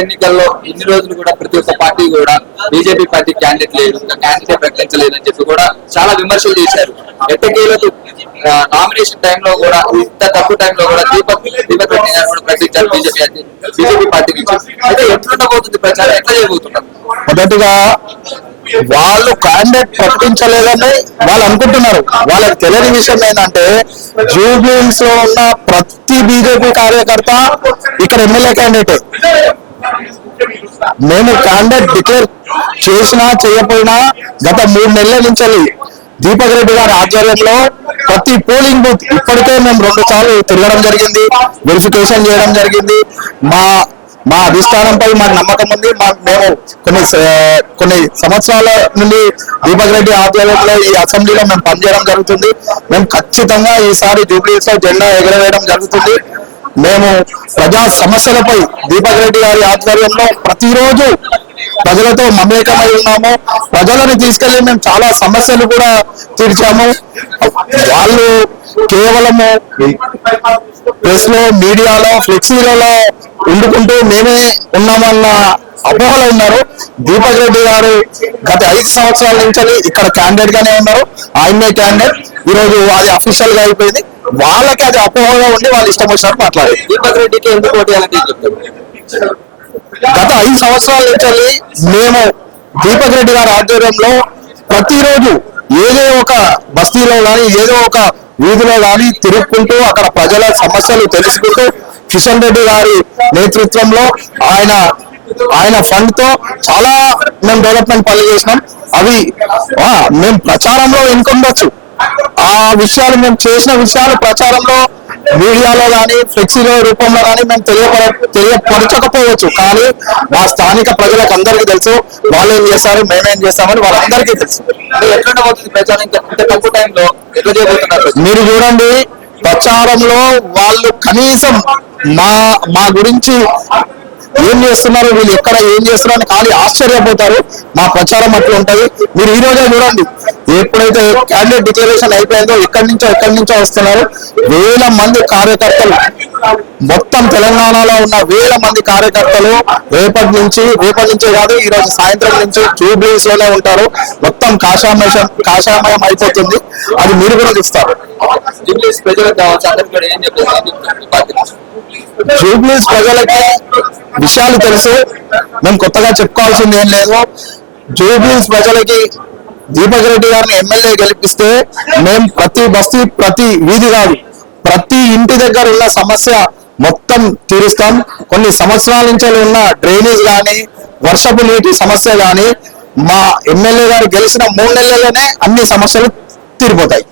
ఎన్నికల్లో ఇన్ని రోజులు కూడా ప్రతి ఒక్క పార్టీ కూడా బీజేపీ పార్టీ క్యాండిడేట్ లేదు ఇంకా క్యాండిడేట్ ప్రకటించలేదని చెప్పి కూడా చాలా విమర్శలు చేశారు. ఎట్టకేలకు నామినేషన్ టైంలో కూడా ఇంత తక్కువ టైంలో కూడా దీపక్ దీపక్ రెడ్డి గారు కూడా ప్రకటించారు బీజేపీ బీజేపీ పార్టీ నుంచి. అయితే ఎట్లుండబోతుంది ప్రచారం? ఎట్లా చేయబోతున్నారు? మొదటిగా వాళ్ళు క్యాండిడేట్ ప్రకటించలేదని వాళ్ళు అనుకుంటున్నారు. వాళ్ళకి తెలియని విషయం ఏంటంటే జూబ్లీన్స్లో ఉన్న ప్రతి బీజేపీ కార్యకర్త ఇక్కడ ఎమ్మెల్యే క్యాండిడేట్ మేము క్యాండిడేట్ డిక్లేర్ చేసినా చేయకపోయినా గత మూడు నెలల నుంచి దీపక్ రెడ్డి గారి ఆధ్వర్యంలో ప్రతి పోలింగ్ బూత్ ఇప్పటికే మేము రెండు సార్లు తిరగడం జరిగింది వెరిఫికేషన్ చేయడం జరిగింది. మా మా అధిష్టానంపై మాకు నమ్మకం ఉంది. మా మేము కొన్ని కొన్ని సంవత్సరాల నుండి దీపక్ రెడ్డి ఆధ్వర్యంలో ఈ అసెంబ్లీలో మేము పనిచేయడం జరుగుతుంది. మేము ఖచ్చితంగా ఈసారి జూబ్లీస్లో జెండా ఎగరవేయడం జరుగుతుంది. మేము ప్రజా సమస్యలపై దీపక్ రెడ్డి గారి ఆధ్వర్యంలో ప్రతిరోజు ప్రజలతో మమేకమై ఉన్నాము. ప్రజలను తీసుకెళ్ళి మేము చాలా సమస్యలు కూడా తీర్చాము. వాళ్ళు కేవలము ప్రెస్లో మీడియాలో ఫ్లెక్సీలలో ఉండుకుంటూ మేమే ఉన్నామన్న అపోహలో ఉన్నారు. దీపక్ రెడ్డి గారు గత ఐదు సంవత్సరాల నుంచి ఇక్కడ క్యాండిడేట్ గానే ఉన్నారు. ఆయనే క్యాండిడేట్ ఈ రోజు అది అఫీషియల్గా అయిపోయింది. వాళ్ళకి అది అపోహగా ఉండి వాళ్ళు ఇష్టం వచ్చినట్టు మాట్లాడారు. దీపక్ రెడ్డికి ఎందుకు ఓటు చెప్తారు? గత ఐదు సంవత్సరాల నుంచి మేము దీపక్ రెడ్డి గారి ఆధ్వర్యంలో ప్రతిరోజు ఏదో ఒక బస్తీలో గాని ఏదో ఒక వీధిలో గాని తిరుగుకుంటూ అక్కడ ప్రజల సమస్యలు తెలుసుకుంటూ కిషన్ రెడ్డి గారి నేతృత్వంలో ఆయన ఆయన ఫండ్తో చాలా మేము డెవలప్మెంట్ పనులు చేసినాం. అవి మేము ప్రచారంలో ఎన్నుకొండొచ్చు ఆ విషయాలు మేము చేసిన విషయాలు ప్రచారంలో మీడియాలో కానీ ఫ్లెక్సీలో రూపంలో కానీ మేము తెలియపర తెలియపరచకపోవచ్చు. కానీ మా స్థానిక ప్రజలకు అందరికీ తెలుసు వాళ్ళు ఏం చేస్తారు మేమేం చేస్తామని వాళ్ళందరికీ తెలుసు. టైంలో మీరు చూడండి ప్రచారంలో వాళ్ళు కనీసం మా మా గురించి ఏం చేస్తున్నారు వీళ్ళు ఎక్కడ ఏం చేస్తున్నారు అని ఖాళీ ఆశ్చర్యపోతారు. మా ప్రచారం అట్లా ఉంటది మీరు ఈ రోజే చూడండి ఎప్పుడైతే క్యాండిడేట్ డిక్లరేషన్ అయిపోయిందో ఎక్కడి నుంచో ఎక్కడి నుంచో వస్తున్నారు. వేల మంది కార్యకర్తలు. మొత్తం తెలంగాణలో ఉన్న వేల మంది కార్యకర్తలు రేపటి నుంచి రేపటి నుంచే కాదు ఈ రోజు సాయంత్రం నుంచి జూబ్లీస్లోనే ఉంటారు. మొత్తం కాషామేషం కాషామయం అయిపోతుంది. అది మీరు కూడా చూస్తారు? జూబ్లీస్ ప్రజలకి విషయాలు తెలుసు. మేము కొత్తగా చెప్పుకోవాల్సింది ఏం లేదు. జూబ్లీస్ ప్రజలకి దీపక్ రెడ్డి గారిని ఎమ్మెల్యే గెలిపిస్తే మేము ప్రతి బస్తీ ప్రతి వీధి కాదు ప్రతి ఇంటి దగ్గర ఉన్న సమస్య మొత్తం తీరుస్తాం. కొన్ని సంవత్సరాల నుంచి ఉన్న డ్రైనేజ్ కానీ వర్షపు నీటి సమస్య కానీ మా ఎమ్మెల్యే గారు గెలిచిన మూడు నెలల్లోనే అన్ని సమస్యలు తీరిపోతాయి.